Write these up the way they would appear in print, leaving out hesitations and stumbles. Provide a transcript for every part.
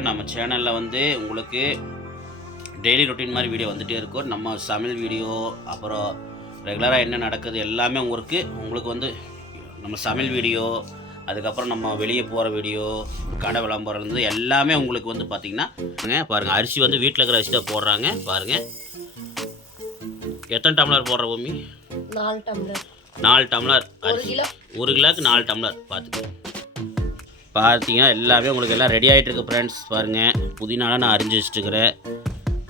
நம்ம சேனலில் வந்து உங்களுக்கு டெய்லி ரொட்டீன் மாதிரி வீடியோ வந்துகிட்டே இருக்கும். நம்ம சமையல் வீடியோ, அப்புறம் ரெகுலராக என்ன நடக்குது எல்லாமே உங்களுக்கு வந்து நம்ம சமையல் வீடியோ, அதுக்கப்புறம் நம்ம வெளியே போகிற வீடியோ, கடை விளம்பரம் எல்லாமே உங்களுக்கு வந்து பார்த்திங்கன்னா பாருங்கள். அரிசி வந்து வீட்டில் இருக்கிற அரிசி தான் போடுறாங்க. பாருங்கள் எத்தனை டம்ளர் போடுற பூமி? 4 டம்ளர். 4 டம்ளர் அரிசி. 1 கிலோக்கு 4 டம்ளர் பார்த்தீங்கன்னா எல்லாமே உங்களுக்கு எல்லாம் ரெடி ஆகிட்டு இருக்கு ஃப்ரெண்ட்ஸ். பாருங்கள், புதினாலாம் நான் அரிஞ்சு வச்சுட்டுருக்கிறேன்.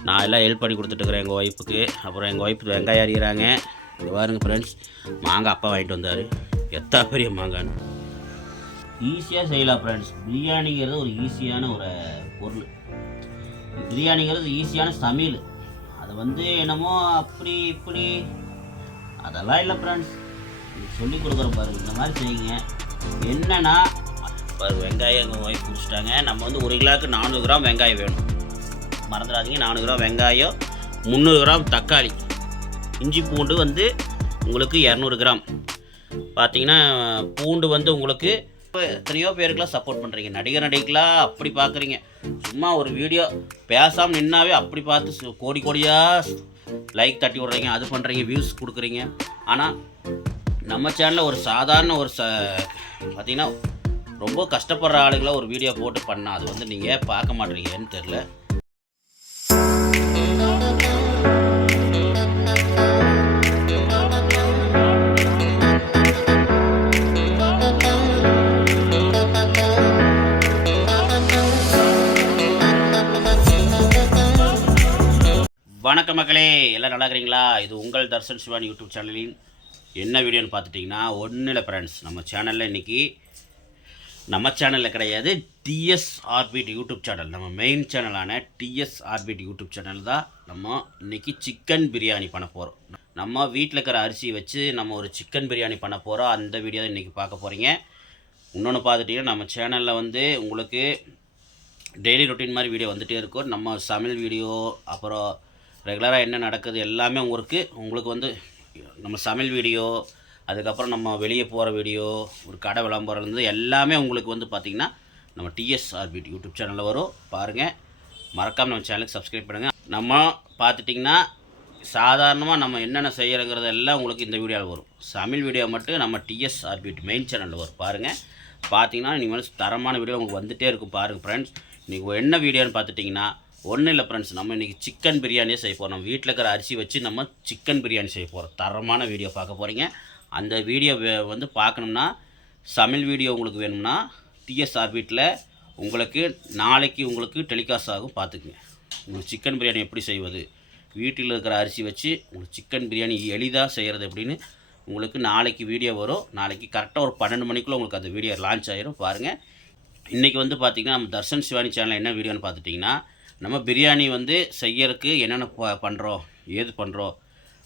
நான் எல்லாம் ஹெல்ப் பண்ணி கொடுத்துட்டுருக்குறேன் எங்கள் ஒய்ஃபுக்கு. அப்புறம் எங்கள் ஒய்ஃபு வெங்காயம் அறிகிறாங்க. இங்கே பாருங்க ஃப்ரெண்ட்ஸ், மாங்காய் அப்பா வாங்கிட்டு வந்தார். எத்தனை பெரிய மாங்கான்னு ஈஸியாக செய்யலாம் ஃப்ரெண்ட்ஸ். பிரியாணிங்கிறது ஒரு ஈஸியான ஒரு பொருள். பிரியாணிங்கிறது ஈஸியான சமையல். அது வந்து என்னமோ அப்படி இப்படி அதெல்லாம் இல்லை ஃப்ரெண்ட்ஸ். சொல்லி கொடுக்குறோம் பாருங்கள், இந்த மாதிரி செய்யுங்க. என்னென்னா வெங்காயம் எங்கள் ஒய்ஃப் குடிச்சிட்டாங்க. நம்ம வந்து 1 கிலோவுக்கு 400 கிராம் வெங்காயம் வேணும், மறந்துடாதீங்க. 400 கிராம் வெங்காயம், 300 கிராம் தக்காளி, இஞ்சி பூண்டு வந்து உங்களுக்கு 200 கிராம். பார்த்தீங்கன்னா பூண்டு வந்து உங்களுக்கு எத்தனையோ பேருக்கெலாம் சப்போர்ட் பண்ணுறீங்க. நடிகர்களாக அப்படி பார்க்குறீங்க. சும்மா ஒரு வீடியோ பேசாமல் நின்னாவே அப்படி பார்த்து கோடியாக லைக் தட்டி விட்றீங்க, அது பண்ணுறீங்க, வியூஸ் கொடுக்குறீங்க. ஆனால் நம்ம சேனலில் ஒரு சாதாரண பார்த்திங்கன்னா ரொம்ப கஷ்டப்படுற ஆளுகளை ஒரு வீடியோ போட்டு பண்ணால் அது வந்து நீங்கள் பார்க்க மாட்டீங்கன்னு தெரில. வணக்கம் மக்களே, எல்லாம் நல்லா இருக்கிறீங்களா? இது உங்கள் தர்ஷன் சிவானி யூடியூப் சேனலின் என்ன வீடியோன்னு பார்த்துட்டிங்கன்னா ஒன்றும் இல்லை ஃப்ரெண்ட்ஸ். நம்ம சேனலில் இன்றைக்கி நம்ம சேனலில் கிடையாது, டிஎஸ் ஆர்பிட் யூடியூப் சேனல், நம்ம மெயின் சேனலான டிஎஸ் ஆர்பிட் யூடியூப் சேனல் தான் நம்ம இன்றைக்கி சிக்கன் பிரியாணி பண்ண போகிறோம். நம்ம வீட்டில் இருக்கிற அரிசியை வச்சு நம்ம ஒரு சிக்கன் பிரியாணி பண்ண போகிறோம். அந்த வீடியோ தான் இன்றைக்கி பார்க்க போகிறீங்க. இன்னொன்று பார்த்துட்டிங்கன்னா நம்ம சேனலில் வந்து உங்களுக்கு டெய்லி ரொட்டீன் மாதிரி வீடியோ வந்துகிட்டே இருக்கும். நம்ம சமையல் வீடியோ, அப்புறம் ரெகுலராக என்ன நடக்குது எல்லாமே உங்களுக்கு வந்து நம்ம சமையல் வீடியோ, அதுக்கப்புறம் நம்ம வெளியே போகிற வீடியோ, ஒரு கடை விளம்பரம் எல்லாமே உங்களுக்கு வந்து பார்த்திங்கன்னா நம்ம டிஎஸ் ஆர்பிட் யூடியூப் சேனலில் வரும். பாருங்கள், மறக்காமல் நம்ம சேனலுக்கு சப்ஸ்கிரைப் பண்ணுங்கள். நம்ம பார்த்துட்டிங்கன்னா சாதாரணமாக நம்ம என்னென்ன செய்கிறோங்கிறது எல்லாம் உங்களுக்கு இந்த வீடியோவில் வரும். சமையல் வீடியோ மட்டும் நம்ம டிஎஸ் ஆர்பிட் மெயின் சேனலில் வரும். பாருங்கள், பார்த்தீங்கன்னா நீங்கள் தரமான வீடியோ உங்களுக்கு வந்துகிட்டே இருக்கும். பாருங்கள் ஃப்ரெண்ட்ஸ், இன்றைக்கி என்ன வீடியோன்னு பார்த்துட்டிங்கன்னா ஒன்றும் இல்லை ஃப்ரெண்ட்ஸ், நம்ம இன்றைக்கி சிக்கன் பிரியாணியே செய்ய போகிறோம். நம்ம வீட்டில் இருக்கிற அரிசி வச்சு நம்ம சிக்கன் பிரியாணி செய்ய போகிறோம். தரமான வீடியோ பார்க்க போகிறீங்க. அந்த வீடியோ வந்து பார்க்கணும்னா, சமையல் வீடியோ உங்களுக்கு வேணும்னா டிஎஸ் ஆர்பிட்டில் உங்களுக்கு நாளைக்கு உங்களுக்கு டெலிகாஸ்ட் ஆகும். பார்த்துக்குங்க. உங்களுக்கு சிக்கன் பிரியாணி எப்படி செய்வது, வீட்டில் இருக்கிற அரிசி வச்சு உங்களுக்கு சிக்கன் பிரியாணி எளிதாக செய்கிறது எப்படின்னு உங்களுக்கு நாளைக்கு வீடியோ வரும். நாளைக்கு கரெக்டாக ஒரு 12 மணிக்குள்ளே உங்களுக்கு அந்த வீடியோ லான்ச் ஆகிரும். பாருங்கள், இன்றைக்கி வந்து பார்த்திங்கன்னா நம்ம தர்ஷன் சிவானி சேனலில் என்ன வீடியோன்னு பார்த்துட்டிங்கன்னா நம்ம பிரியாணி வந்து செய்யறதுக்கு என்னென்ன பண்ணுறோம், ஏது பண்ணுறோம்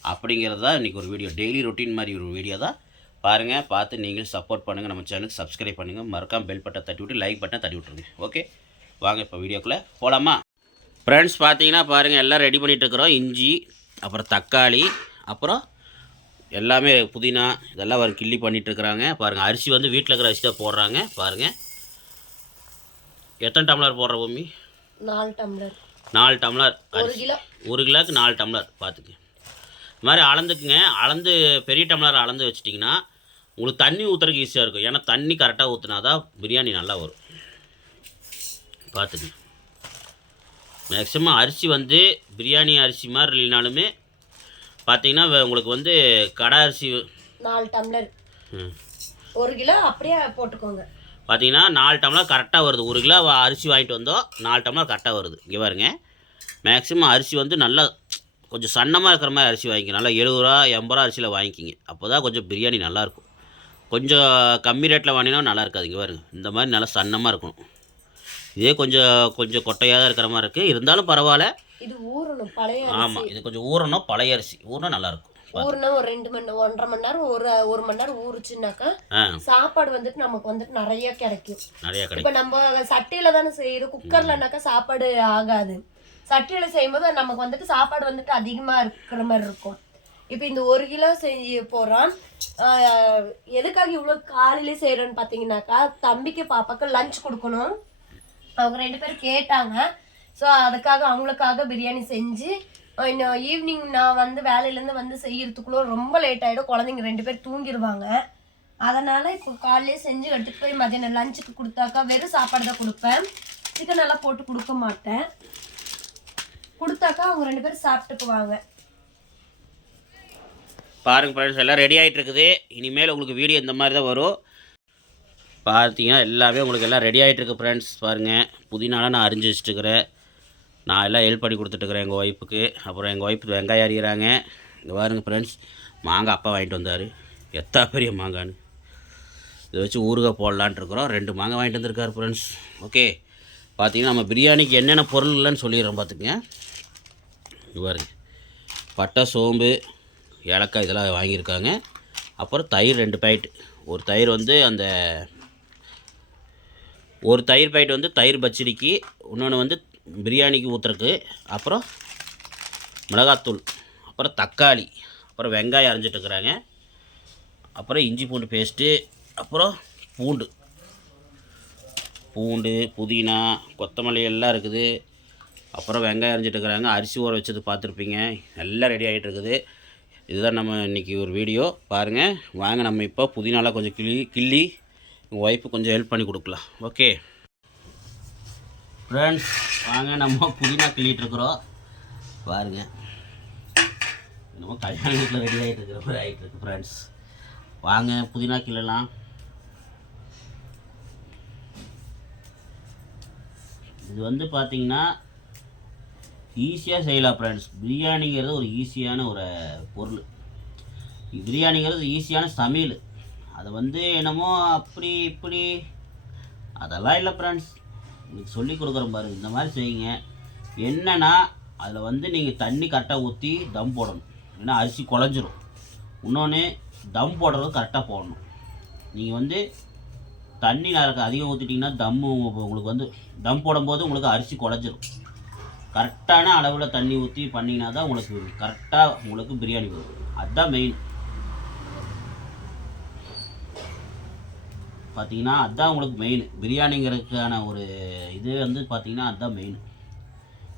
அப்படிங்கிறது தான் இன்றைக்கி ஒரு வீடியோ. டெய்லி ரொட்டீன் மாதிரி ஒரு வீடியோ தான். பாருங்கள், பார்த்து நீங்களும் சப்போர்ட் பண்ணுங்கள். நம்ம சேனலுக்கு சப்ஸ்கிரைப் பண்ணுங்கள். மறக்காமல் பெல் பட்டனை தட்டி விட்டு லைக் பட்டனை தட்டி விட்ருங்க. ஓகே, வாங்க இப்போ வீடியோக்குள்ளே போகலாமா? ஃப்ரெண்ட்ஸ் பார்த்தீங்கன்னா பாருங்கள், எல்லாம் ரெடி பண்ணிகிட்ருக்குறோம். இஞ்சி, அப்புறம் தக்காளி, அப்புறம் எல்லாமே புதினா இதெல்லாம் ஒரு கிள்ளி பண்ணிகிட்ருக்குறாங்க. பாருங்கள், அரிசி வந்து வீட்டில் இருக்கிற அரிசி தான் போடுறாங்க. பாருங்கள், எத்தனை டம்ளர் போடுற பூமி? 4 டம்ளர். 4 டம்ளர் அரிசி. 1 கிலோவுக்கு 4 டம்ளர் பார்த்துங்க. இது மாதிரி அளந்துக்குங்க. அளந்து பெரிய டம்ளர் அளந்து வச்சிட்டிங்கன்னா உங்களுக்கு தண்ணி ஊற்றுறதுக்கு ஈஸியாக இருக்கும். ஏன்னா தண்ணி கரெக்டாக ஊற்றினா தான் பிரியாணி நல்லா வரும். பார்த்துங்க, மேக்ஸிமம் அரிசி வந்து பிரியாணி அரிசி மாதிரி இல்லைனாலுமே பார்த்தீங்கன்னா உங்களுக்கு வந்து கடை அரிசி 4 டம்ளர் 1 கிலோ அப்படியே போட்டுக்கோங்க. பார்த்தீங்கன்னா 4 டம்ளர் கரெக்டாக வருது. 1 கிலோ அரிசி வாங்கிட்டு வந்தோம், 4 டம்ளர் கரெக்டாக வருது. இங்கே பாருங்க, மேக்ஸிமம் அரிசி வந்து நல்லா கொஞ்சம் சன்னமாக இருக்கிற மாதிரி அரிசி வாங்கிங்க. நல்லா 70 ரூபா 80 ரூபா அரிசியில் வாங்கிக்கிங்க. அப்போ தான் கொஞ்சம் பிரியாணி நல்லாயிருக்கும். கொஞ்சம் கம்மி ரேட்டில் வாங்கினா நல்லா இருக்காது. இங்கே பாருங்க, இந்த மாதிரி நல்லா சன்னமாக இருக்கணும். இதே கொஞ்சம் கொட்டையாக தான் இருக்கிற மாதிரி இருக்குது, இருந்தாலும் பரவாயில்ல. இது ஊறணும், பழைய அரிசி. ஆமாம், இது கொஞ்சம் ஊறணும், பழைய அரிசி ஊறினா நல்லாயிருக்கும். ஊறினா ஒரு 2 மணி 1.5 மணி நேரம், ஒரு மணி நேரம் ஊறுச்சுனாக்கா சாப்பாடு வந்துட்டு நமக்கு வந்துட்டு நிறைய கிடைக்கும். இப்போ நம்ம சட்டியில தானே செய்யுது, குக்கர்லனாக்கா சாப்பாடு ஆகாது. சட்டியில் செய்யும்போது நமக்கு வந்துட்டு சாப்பாடு வந்துட்டு அதிகமாக இருக்கிற மாதிரி இருக்கும். இப்போ இந்த 1 கிலோ செஞ்சு போகிறோம். எதுக்காக இவ்வளோ காலையிலே செய்கிறோன்னு பார்த்தீங்கன்னாக்கா, தம்பிக்கு பாப்பாக்கு லஞ்ச் கொடுக்கணும். அவங்க 2 பேரும் கேட்டாங்க. ஸோ அதுக்காக அவங்களுக்காக பிரியாணி செஞ்சு இன்னும் ஈவினிங் நான் வந்து வேலையிலேருந்து வந்து செய்யறதுக்குள்ள ரொம்ப லேட் ஆகிடும். குழந்தைங்க 2 பேர் தூங்கிடுவாங்க. அதனால் இப்போ காலையிலே செஞ்சு எடுத்துகிட்டு போய் மதியானம் லஞ்சுக்கு கொடுத்தாக்கா வெறும் சாப்பாடு தான் கொடுப்பேன். சிக்கன் எல்லாம் போட்டு கொடுக்க மாட்டேன். கொடுத்தாக்கா அவங்க 2 பேரும் சாப்பிட்டுக்குவாங்க. பாருங்கள் ஃப்ரெண்ட்ஸ், எல்லாம் ரெடி ஆகிட்டு இருக்குது. இனிமேல் உங்களுக்கு வீடியோ இந்த மாதிரி தான் வரும். பார்த்தீங்கன்னா எல்லாமே உங்களுக்கு எல்லாம் ரெடி ஆகிட்டு இருக்கு ஃப்ரெண்ட்ஸ். பாருங்கள், புதினாலாம் நான் அரிஞ்சு வச்சுட்டுருக்கிறேன். நான் எல்லாம் ஹெல்ப் பண்ணி கொடுத்துட்டுருக்குறேன் எங்கள் ஒய்ஃபுக்கு. அப்புறம் எங்கள் ஒய்ஃபு வெங்காயம் அறிகிறாங்க. இங்கே பாருங்கள் ஃப்ரெண்ட்ஸ், மாங்காய் அப்பா வாங்கிட்டு வந்தார். எத்தா பெரிய மாங்கான்னு இதை வச்சு ஊறுகாய் போடலான்ட்டு இருக்கிறோம். 2 மாங்காய் வாங்கிட்டு வந்திருக்காரு ஃப்ரெண்ட்ஸ். ஓகே, பார்த்தீங்கன்னா நம்ம பிரியாணிக்கு என்னென்ன பொருள் இல்லைன்னு சொல்லிடுறோம். பார்த்துக்குங்க, இது பாருங்க, பட்டை, சோம்பு, ஏலக்காய் இதெல்லாம் வாங்கியிருக்காங்க. அப்புறம் தயிர் 2 பாக்கெட். ஒரு தயிர் வந்து அந்த ஒரு தயிர் பாக்கெட் வந்து தயிர் பச்சடிக்கு, இன்னொன்று வந்து பிரியாணிக்கு ஊற்றுறக்கு. அப்புறம் மிளகாத்தூள், அப்புறம் தக்காளி, அப்புறம் வெங்காயம் அரைஞ்சிட்ருக்குறாங்க. அப்புறம் இஞ்சி பூண்டு பேஸ்ட்டு, அப்புறம் பூண்டு, புதினா, கொத்தமல்லி எல்லாம் இருக்குது. அப்புறம் வெங்காயம் அரைஞ்சிட்ருக்குறாங்க. அரிசி ஊற வச்சது பார்த்துருப்பீங்க. எல்லாம் ரெடி ஆகிட்டு இருக்குது. இதுதான் நம்ம இன்றைக்கி ஒரு வீடியோ பாருங்கள். வாங்க நம்ம இப்போ புதினாலாம் கொஞ்சம் கிள்ளி உங்கள் ஒய்ஃபு கொஞ்சம் ஹெல்ப் பண்ணி கொடுக்கலாம். ஓகே ஃப்ரெண்ட்ஸ், வாங்க நம்ம புதினா கிள்ளிகிட்ருக்குறோம். பாருங்கள், நம்ம கல்யாண வீட்டில் ரெடி ஆகிட்டு இருக்கிற மாதிரி ஆகிட்டு இருக்கு ஃப்ரெண்ட்ஸ். வாங்க புதினா கிள்ளலாம். இது வந்து பார்த்திங்கன்னா ஈஸியாக செய்யலாம் ஃப்ரெண்ட்ஸ். பிரியாணிங்கிறது ஒரு ஈஸியான ஒரு பொருள். பிரியாணிங்கிறது ஈஸியான சமையல். அதை வந்து என்னமோ அப்படி இப்படி அதெல்லாம் இல்லை ஃப்ரெண்ட்ஸ். உங்களுக்கு சொல்லி கொடுக்குறேன் பாருங்கள். இந்த மாதிரி செய்யுங்க. என்னென்னா அதில் வந்து நீங்கள் தண்ணி கரெக்டாக ஊற்றி தம் போடணும். ஏன்னா அரிசி குழஞ்சிரும். இன்னொன்று தம் போடுறது கரெக்டாக போடணும். நீங்கள் வந்து தண்ணி அதிகம் ஊற்றிட்டிங்கன்னா தம்மு உங்களுக்கு வந்து தம் போடும்போது உங்களுக்கு அரிசி குழஞ்சிரும். கரெக்டான அளவில் தண்ணி ஊற்றி பண்ணிங்கன்னா தான் உங்களுக்கு கரெக்டாக உங்களுக்கு பிரியாணி வரும். அதுதான் மெயின். பார்த்தீங்கன்னா அதுதான் உங்களுக்கு மெயின். பிரியாணிங்கிறதுக்கான ஒரு இது வந்து பார்த்திங்கன்னா அதுதான் மெயின்.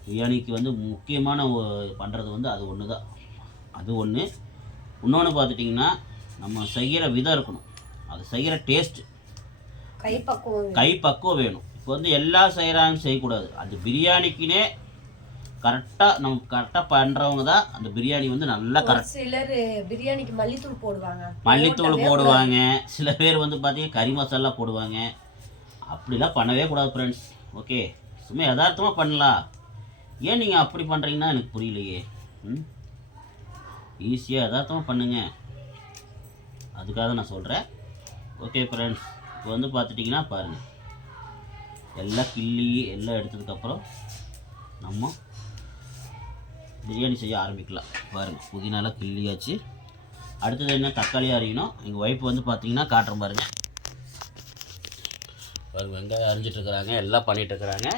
பிரியாணிக்கு வந்து முக்கியமான பண்ணுறது வந்து அது ஒன்று தான். அது ஒன்று. இன்னொன்று பார்த்துட்டிங்கன்னா நம்ம செய்கிற விதம் இருக்கணும். அது செய்கிற டேஸ்ட்டு, கைப்பக்குவம் வேணும். இப்போ வந்து எல்லாம் செய்கிறாங்கன்னு செய்யக்கூடாது. அது பிரியாணிக்குனே கரெக்டாக நம்ம கரெக்டாக பண்ணுறவங்க தான் அந்த பிரியாணி வந்து நல்லா கரெக்ட். சிலர் பிரியாணிக்கு மல்லித்தூள் போடுவாங்க. சில பேர் வந்து பார்த்தீங்கன்னா கறி மசாலா போடுவாங்க. அப்படிலாம் பண்ணவே கூடாது ஃப்ரெண்ட்ஸ். ஓகே, சும்மா யதார்த்தமாக பண்ணலாம். ஏன் நீங்கள் அப்படி பண்ணுறீங்கன்னா எனக்கு புரியலையே. ஈஸியாக யதார்த்தமாக பண்ணுங்க. அதுக்காக நான் சொல்கிறேன். ஓகே ஃப்ரெண்ட்ஸ், இப்போ வந்து பார்த்துட்டிங்கன்னா பாருங்கள், எல்லாம் கிள்ளி எல்லாம் எடுத்ததுக்கப்புறம் நம்ம பிரியாணி செய்ய ஆரம்பிக்கலாம். பாருங்கள், புதினாலாம் கிள்ளியாச்சு. அடுத்தது என்ன, தக்காளி அரையணும். எங்கள் ஒய்ஃப் வந்து பார்த்தீங்கன்னா காட்டுறேன் பாருங்கள். வெங்காயம் அரிஞ்சிட்ருக்குறாங்க, எல்லாம் பண்ணிகிட்ருக்குறாங்க.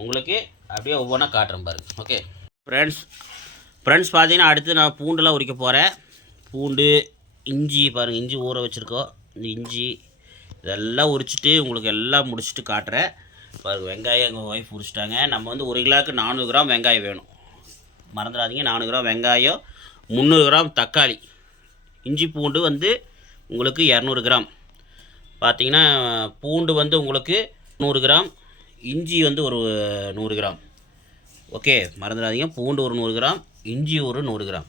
உங்களுக்கு அப்படியே ஒவ்வொன்றா காட்டுறேன் பாருங்கள். ஓகே ஃப்ரெண்ட்ஸ், பார்த்தீங்கன்னா அடுத்து நான் பூண்டுலாம் உரிக்க போகிறேன். பூண்டு, இஞ்சி பாருங்கள், இஞ்சி ஊற வச்சுருக்கோம். இந்த இஞ்சி இதெல்லாம் உரிச்சிட்டு உங்களுக்கு எல்லாம் முடிச்சுட்டு காட்டுறேன். பாருங்கள், வெங்காயம் எங்கள் ஒய்ஃப் உரிச்சிட்டாங்க. நம்ம வந்து 1 கிலோவுக்கு 400 கிராம் வெங்காயம் வேணும், மறந்துடாதீங்க. 400 கிராம் வெங்காயம், 300 கிராம் தக்காளி, இஞ்சி பூண்டு வந்து உங்களுக்கு 200 கிராம். பார்த்தீங்கன்னா பூண்டு வந்து உங்களுக்கு 100 கிராம், இஞ்சி வந்து ஒரு 100 கிராம். ஓகே, மறந்துடாதீங்க. பூண்டு ஒரு 100 கிராம், இஞ்சி ஒரு 100 கிராம்,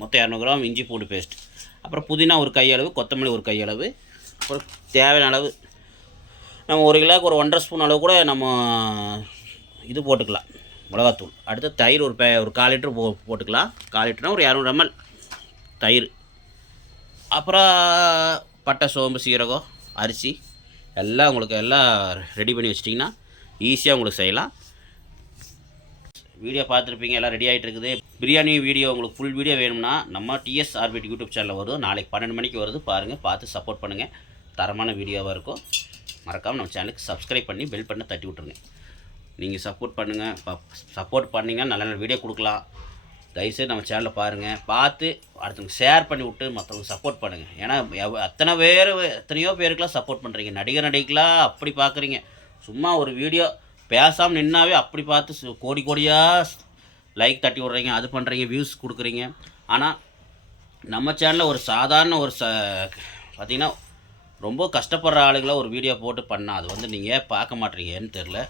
மொத்தம் 200 கிராம் இஞ்சி பூண்டு பேஸ்ட். அப்புறம் புதினா ஒரு கையளவு, கொத்தமல்லி ஒரு கையளவு. அப்புறம் தேவையான அளவு நம்ம 1 கிலோவுக்கு ஒரு 1.5 ஸ்பூன் அளவு கூட நம்ம இது போட்டுக்கலாம், மிளகாத்தூள். அடுத்து தயிர் ஒரு 1/4 லிட்டர் போட்டுக்கலாம். 1/4 லிட்டர்னா ஒரு 200 ml தயிர். அப்புறம் பட்டை, சோம்பு, சீரகம், அரிசி எல்லாம் உங்களுக்கு எல்லாம் ரெடி பண்ணி வச்சிட்டிங்கன்னா ஈஸியாக உங்களுக்கு செய்யலாம். வீடியோ பார்த்துருப்பீங்க, எல்லாம் ரெடி ஆகிட்டு இருக்குது. பிரியாணி வீடியோ உங்களுக்கு ஃபுல் வீடியோ வேணும்னா நம்ம டிஎஸ் ஆர்பிட் யூடியூப் சேனலில் வரும். நாளைக்கு 12 மணிக்கு வருது. பாருங்கள், பார்த்து சப்போர்ட் பண்ணுங்கள். தரமான வீடியோவாக இருக்கும். மறக்காமல் நம்ம சேனலுக்கு சப்ஸ்கிரைப் பண்ணி பெல் பட்டனை தட்டி விட்ருங்க. நீங்கள் சப்போர்ட் பண்ணுங்கள். சப்போர்ட் பண்ணிங்கன்னா நல்ல நல்ல வீடியோ கொடுக்கலாம். தயவுசெய்து நம்ம சேனலில் பாருங்கள், பார்த்து அடுத்தவங்க ஷேர் பண்ணி விட்டு மற்றவங்க சப்போர்ட் பண்ணுங்கள். ஏன்னா எத்தனையோ பேருக்கெலாம் சப்போர்ட் பண்ணுறீங்க. நடிகர்களாக அப்படி பார்க்குறீங்க. சும்மா ஒரு வீடியோ பேசாமல் நின்னாவே அப்படி பார்த்து கோடி கோடியாக லைக் தட்டி விட்றீங்க, அது பண்ணுறீங்க, வியூஸ் கொடுக்குறீங்க. ஆனால் நம்ம சேனலில் ஒரு சாதாரண ஒரு பார்த்திங்கன்னா ரொம்ப கஷ்டப்படுற ஆளுகளை ஒரு வீடியோ போட்டு பண்ணால் அது வந்து நீங்கள் பார்க்க மாட்டீங்கன்னு தெரில.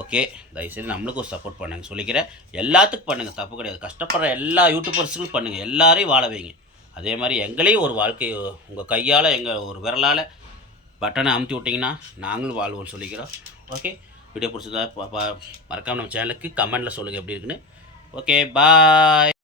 ஓகே, தயவுசெய்து நம்மளுக்கு ஒரு சப்போர்ட் பண்ணுங்க சொல்லிக்கிறேன். எல்லாத்துக்கும் பண்ணுங்கள், தப்பு கிடையாது. கஷ்டப்படுற எல்லா யூடியூபர்ஸுக்கும் பண்ணுங்கள், எல்லாரையும் வாழ வைங்க. அதே மாதிரி எங்களையும் ஒரு வாழ்க்கை உங்கள் கையால் எங்கள் ஒரு விரலால் பட்டனை அமுத்தி விட்டிங்கன்னா நாங்களும் வாழ்வோம்னு சொல்லிக்கிறோம். ஓகே, வீடியோ பிடிச்சதா மறக்காமல் நம்ம சேனலுக்கு கமெண்டில் சொல்லுங்கள் எப்படி இருக்குன்னு. ஓகே, பாய்.